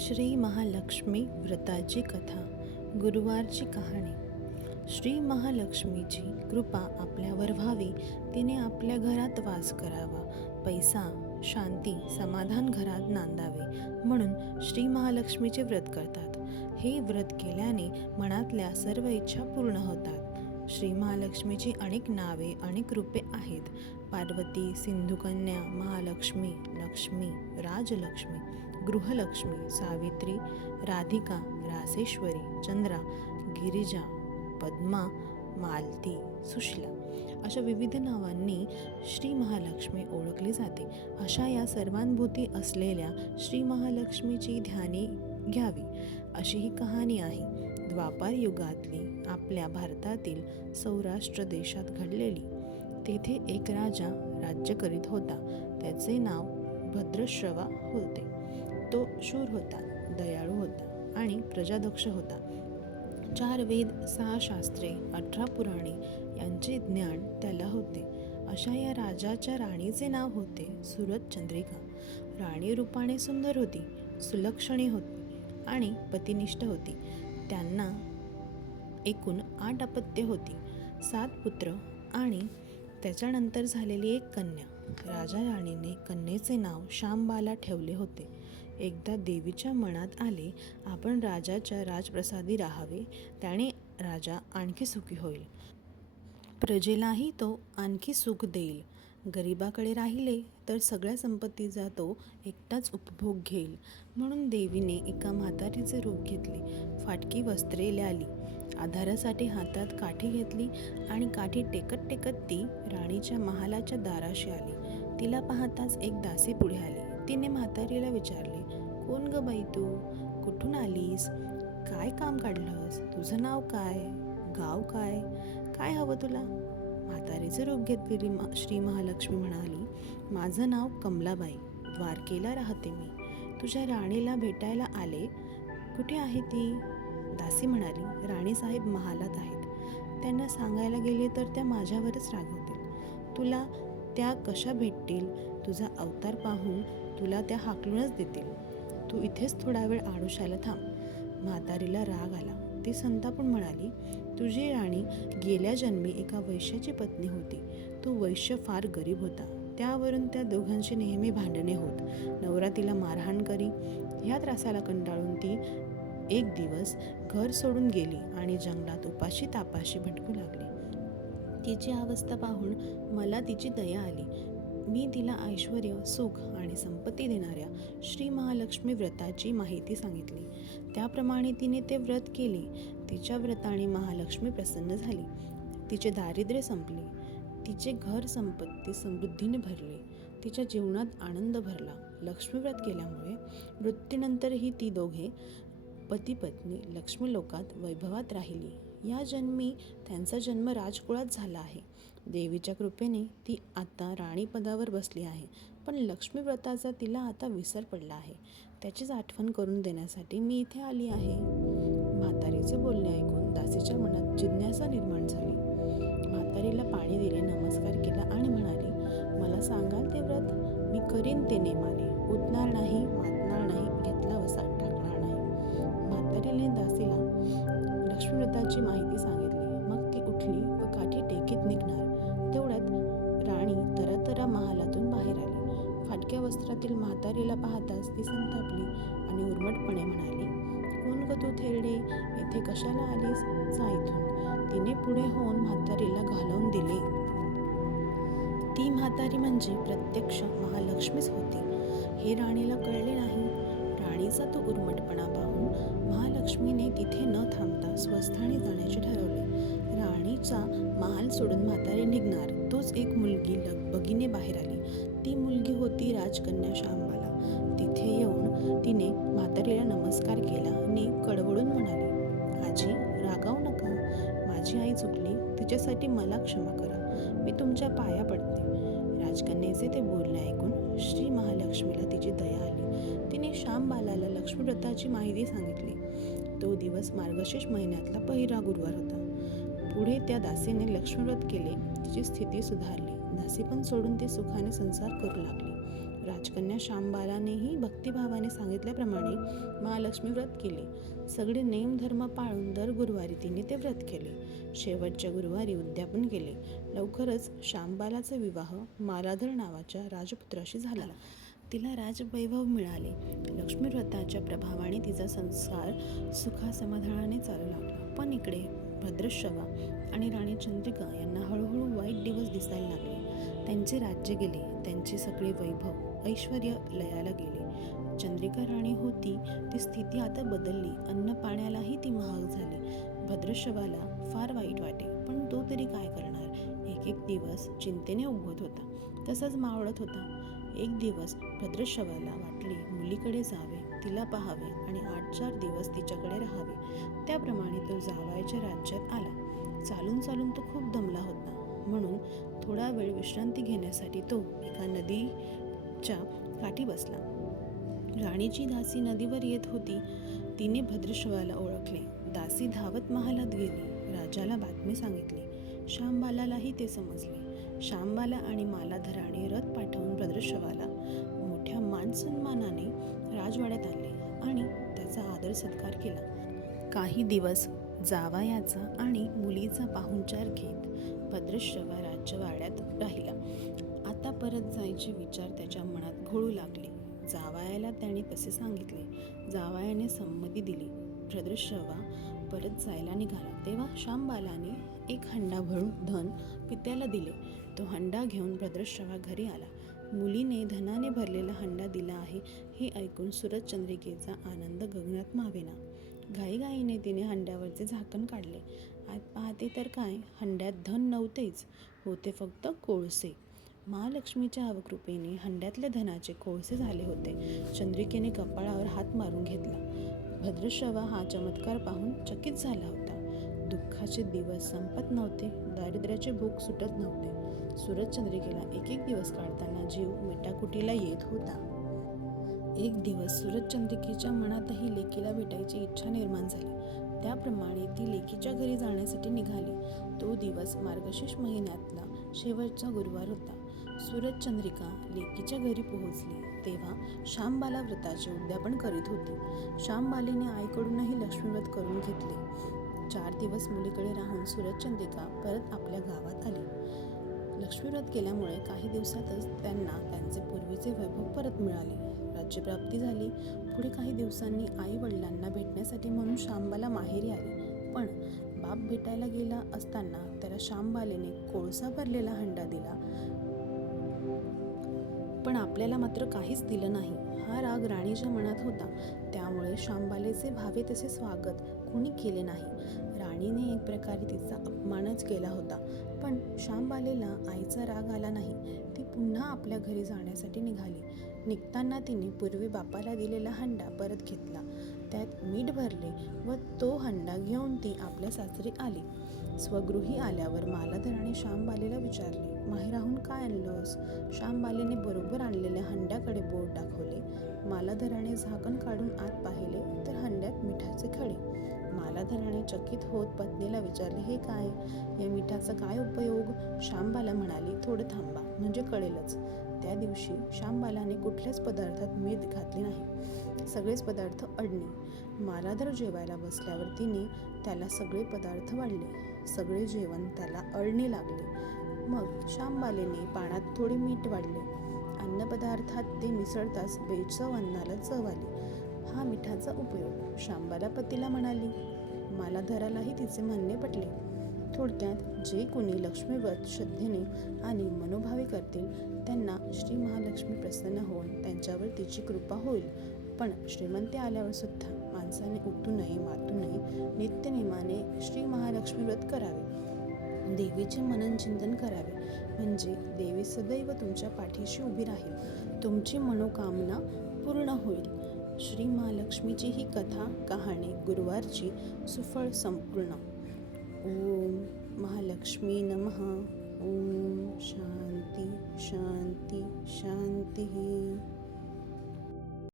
श्री महालक्ष्मी व्रताची कथा. गुरुवारची कहाणी. श्री महालक्ष्मीची कृपा आपल्यावर व्हावी, तिने आपल्या घरात वास करावा, पैसा, शांती, समाधान घरात नांदावे म्हणून श्री महालक्ष्मीचे व्रत करतात. हे व्रत केल्याने मनातल्या सर्व इच्छा पूर्ण होतात. श्री महालक्ष्मीची अनेक नावे, अनेक रूपे आहेत. पार्वती, सिंधुकन्या, महालक्ष्मी, लक्ष्मी, राजलक्ष्मी, गृहलक्ष्मी, सावित्री, राधिका, रासेश्वरी, चंद्रा, गिरिजा, पद्मा, मालती, सुशीला अशा विविध नावांनी श्री महालक्ष्मी ओळखली जाते. अशा या सर्वांभूती असलेल्या श्री महालक्ष्मीची ध्याने घ्यावी अशी ही कहाणी आहे. द्वापार युगातली आपल्या भारतातील सौराष्ट्र देशात घडलेली. तेथे एक राजा राज्य करीत होता. त्याचे नाव भद्रश्रवा होते. तो शूर होता, दयाळू होता आणि प्रजादक्ष होता. 4 वेद, 6 शास्त्रे, 18 पुराणे यांचे ज्ञान त्याला होते. अशा या राजाच्या राणीचे नाव होते सुरतचंद्रिका. राणी रूपाने सुंदर होती, सुलक्षणी होती आणि पतिनिष्ठ होती. त्यांना एकूण 8 अपत्ये होती, 7 पुत्र आणि त्याच्यानंतर झालेली एक कन्या. राजा राणीने कन्येचे नाव शांबाला ठेवले होते. एकदा देवीच्या मनात आले, आपण राजाच्या राजप्रसादी राहावे, त्याने राजा आणखी सुखी होईल. प्रजेलाही तो आणखी सुख देईल. गरिबाकडे राहिले तर सगळ्या संपत्तीचा तो एकटाच उपभोग घेईल. म्हणून देवीने एका म्हातारीचे रूप घेतले. फाटकी वस्त्रे ल्याली, आधारासाठी हातात काठी घेतली आणि काठी टेकत टेकत ती राणीच्या महालाच्या दाराशी आली. तिला पाहताच एक दासी पुढे आली. तिने म्हातारीला विचारले, कोण ग बाई तू? कुठून आलीस? काय काम काढलंस? तुझं नाव काय? गाव काय? काय हवं तुला? म्हातारीचे रूप घेतलेली श्री महालक्ष्मी म्हणाली, माझं नाव कमलाबाई, द्वारकेला राहते मी. तुझ्या राणीला भेटायला आले. कुठे आहे ती? दासी म्हणाली, राणीसाहेब महालात आहेत. त्यांना सांगायला गेले तर त्या माझ्यावरच रागवतील. तुला त्या कशा भेटतील? तुझा अवतार पाहून तुला त्या हाकलूनच देतील. तू इथेच थोडा वेळ आडोशाला थांब. म्हातारीला राग आला. ती संतापून म्हणाली, तुझी राणी गेल्या जन्मी एका वैश्याची पत्नी होती. तो वैश्य फार गरीब होता. त्यावरून त्या दोघांची नेहमी भांडणे होत. नवरा तिला मारहाण करी. ह्या त्रासाला कंटाळून ती एक दिवस घर सोडून गेली आणि जंगलात उपाशी तापाशी भटकू लागली. तिची अवस्था पाहून मला तिची दया आली. मी तिला ऐश्वर्य, सुख आणि संपत्ती देणाऱ्या श्री महालक्ष्मी व्रताची माहिती सांगितली. त्याप्रमाणे तिने ते व्रत केले. तिच्या व्रताने महालक्ष्मी प्रसन्न झाली. तिचे दारिद्र्य संपले. तिचे घर संपत्ती समृद्धीने भरले. तिच्या जीवनात आनंद भरला. लक्ष्मी व्रत केल्यामुळे मृत्यूनंतरही ती दोघे पती पत्नी लक्ष्मी लोकात वैभवात राहिली. या जन्मी त्यांचा जन्म राजकुळात झाला आहे. देवीच्या कृपेने ती आता राणीपदावर बसली आहे. पण लक्ष्मी व्रताचा तिला आता विसर पडला आहे. त्याचीच आठवण करून देण्यासाठी मी इथे आली आहे. म्हातारीचे बोलणे ऐकून दासीच्या मनात जिज्ञासा निर्माण झाली. म्हातारीला पाणी दिले, नमस्कार केला आणि म्हणाली, मला सांगाल ते व्रत? मी करीन ते नेमाने. उठणार नाही, मातणार नाही, घेतला वसा टाकणार नाही. म्हातारीने दासीला लक्ष्मी व्रताची माहिती सांगितली. मग ती उठली व काठी टेकीत निघणार. तेवढ्यात राणी तरातरा महालातून बाहेर आली. फाटक्या वस्त्रातील म्हातारीला पाहताच ती संतापली आणि उर्मटपणे म्हणाली, कोण ग तू थेरडे? येथे कशाला आलीस? जा इथून. तिने पुढे होऊन म्हातारीला घालवून दिले. ती म्हातारी म्हणजे प्रत्यक्ष महालक्ष्मीच होती. हे राणीला कळले नाही. राणीचा तो उर्मटपणा पाहून महालक्ष्मीने तिथे न थांबता स्वस्थानी जाण्याचे ठरवले. राणीचा महाल सोडून म्हातारी निघणार तोच एक मुलगी लगबगीने बाहेर आली. ती मुलगी होती राजकन्या शांबाला. तिथे येऊन तिने म्हातारीला नमस्कार केला आणि कडवडून म्हणाली, आजी रागावू नका. माझी आई चुकली, तिच्यासाठी मला क्षमा करा. मी तुमच्या पाया पडते. राजकन्येचे ते बोलणे ऐकून श्री महालक्ष्मीला तिची दया आली. तिने शांबालाला लक्ष्मी व्रताची माहिती सांगितली. तो दिवस मार्गशीर्ष महिन्यातला पहिला गुरुवार होता. पुढे त्या दासीने लक्ष्मी व्रत केले. तिची स्थिती सुधारली. दासी पण सोडून ती सुखाने संसार करू लागली. राजकन्या शांबालानेही भक्तिभावाने सांगितल्याप्रमाणे महालक्ष्मी व्रत केले. सगळे नेम धर्म पाळून दर गुरुवारी तिने ते व्रत केले. शेवटच्या गुरुवारी उद्यापन केले. लवकरच शांबालाचा विवाह मालाधर नावाच्या राजपुत्राशी झाला. तिला राजवैभव मिळाले. लक्ष्मी व्रताच्या प्रभावाने तिचा संसार सुखासमाधानाने चालू लागला. पण इकडे भद्रश्रवा आणि राणी चंद्रिका यांना हळूहळू वाईट दिवस दिसायला लागले. त्यांचे राज्य गेले. त्यांचे सगळे वैभव ऐश्वर्य लयाला गेले. चंद्रिका राणी होती ती स्थिती आता बदलली. अन्न पाण्यालाही ती महाग झाली. भद्रश्रवाला फार वाईट वाटे, पण तो तरी काय करणार. एक एक दिवस चिंतेने उगवत होता, तसाच मावळत होता. एक दिवस भद्रश्रवाला वाटले मुलीकडे जावे, तिला पाहावे आणि 8-4 दिवस तिच्याकडे राहावे. त्याप्रमाणे तो जावयाच्या राज्यात आला. चालून चालून तो खूप दमला होता, म्हणून थोडा वेळ विश्रांती घेण्यासाठी तो एका नदीच्या काठी बसला. राणीची दासी नदीवर येत होती. तिने भद्रश्रवाला ओळखले. दासी धावत महालात गेली. राजाला बातमी सांगितली. शांबालालाही ते समजले. शांबाला आणि मालाधराने रथ पाठवून भद्रश्रवाला मोठ्या मानसन्मानाने राजवाड्यात आणले आणि त्याचा आदर सत्कार केला. काही दिवस जावयाचा आणि मुलीचा पाहुणचार घेत भद्रश्रवा राजवाड्यात राहिला. आता परत जायचे विचार त्याच्या मनात घोळू लागले. जावयाला त्याने तसे सांगितले. जावयाने संमती दिली. भद्रश्रवा परत जायला निघाला तेव्हा शांबालाने एक हंडा भरून धन पित्याला दिले. तो हंडा घेऊन भद्रश्रवा घरी आला. मुलीने धनाने भरलेला हंडा दिला आहे हे ऐकून सुरचंद्रिकेचा आनंद गगनात मावेना. घाईघाईने तिने हंड्यावरचे झाकण काढले. आत पाहते तर काय, हंड्यात धन नव्हतेच, होते फक्त कोळसे. महालक्ष्मीच्या अवकृपेने हंड्यातले धनाचे कोळसे झाले होते. चंद्रिकेने कपाळावर हात मारून घेतला. भद्रश्रवा हा चमत्कार पाहून चकित झाला होता. दुःखाचे दिवस संपत नव्हते, दारिद्र्याचे भूक सुटत नव्हते. सुरचंद्रिकेला एक एक दिवस काढताना जीव मिटाकुटीला येत होता. एक दिवस सुरचंद्रिकेच्या मनातही लेकीला भेटायची इच्छा निर्माण झाली. त्याप्रमाणे ती लेकीच्या घरी जाण्यासाठी निघाली. तो दिवस मार्गशीर्ष महिन्यातला शेवटचा गुरुवार होता. सुरचंद्रिका लेकीच्या घरी पोहोचली तेव्हा शांबाला व्रताचे उद्यापन करीत होती. शांबालेने आईकडूनही लक्ष्मीव्रत करून घेतले. 4 दिवस मुलीकडे राहून सुरचंद्रिका परत आपल्या गावात आली. लक्ष्मीव्रत केल्यामुळे काही दिवसातच त्यांना त्यांचे पूर्वीचे वैभव परत मिळाले. राज्यप्राप्ती झाली. पुढे काही दिवसांनी आई वडिलांना भेटण्यासाठी म्हणून शांबाला माहेरी आली. पण बाप भेटायला गेला असताना त्याला शांबालेने कोळसा भरलेला हंडा दिला, पण आपल्याला मात्र काहीच दिलं नाही. हा राग राणीच्या मनात होता. त्यामुळे शांबालेचे भावे तसे स्वागत कोणी केले नाही. राणीने एक प्रकारे तिचा अपमानच केला होता. पण शांबालेला आईचा राग आला नाही. ती पुन्हा आपल्या घरी जाण्यासाठी निघाली. निघताना तिने पूर्वी बापाला दिलेला हंडा परत घेतला, त्यात मीठ भरले व तो हंडा घेऊन ती आपल्या सासरी आली. स्वगृही आल्यावर मालाधराने शांबालेला विचारले, माहेराहून काय आणलंस? शांबालेने बरोबर आणलेल्या हंड्याकडे बोट दाखवले. मालाधराने झाकण काढून आत पाहिले तर हंड्यात मिठाचे खडे. मालाधराने चकित होत पत्नीला विचारले, हे काय? या मिठाचा काय उपयोग? शांबाला म्हणाली, थोडं थांबा म्हणजे कळेलच. त्या दिवशी शांबालाने कुठल्याच पदार्थात मीठ घातले नाही. सगळेच पदार्थ अडणे. मालाधर जेवायला बसल्यावर तिने त्याला सगळे पदार्थ वाढले. सगळे जेवण त्याला अळणे लागले. मग शांबालेने पाण्यात थोडे मीठ वाढले. अन्नपदार्थात ते मिसळताच बेचव अन्नाला चव आली. हा मिठाचा उपयोग. शांबाला पतीला म्हणाली. मालाधरालाही तिचे म्हणणे पटले. थोडक्यात जे कोणी लक्ष्मीव्रत श्रद्धेने आणि मनोभावे करतील त्यांना श्री महालक्ष्मी प्रसन्न होऊन त्यांच्यावर तिची कृपा होईल. पण श्रीमंती आल्यावर सुद्धा माणसाने उठू नये, मातू नये. नित्यनेमाने श्री महालक्ष्मी व्रत करावे. देवीचे मनन चिंतन करावे, म्हणजे देवी सदैव तुमच्या पाठीशी उभी राहील. तुमची मनोकामना पूर्ण होईल. श्री महालक्ष्मीची ही कथा कहाणी गुरुवारची सुफळ संपूर्ण. ओम महालक्ष्मी नमः. ओम शांती शांती शांती.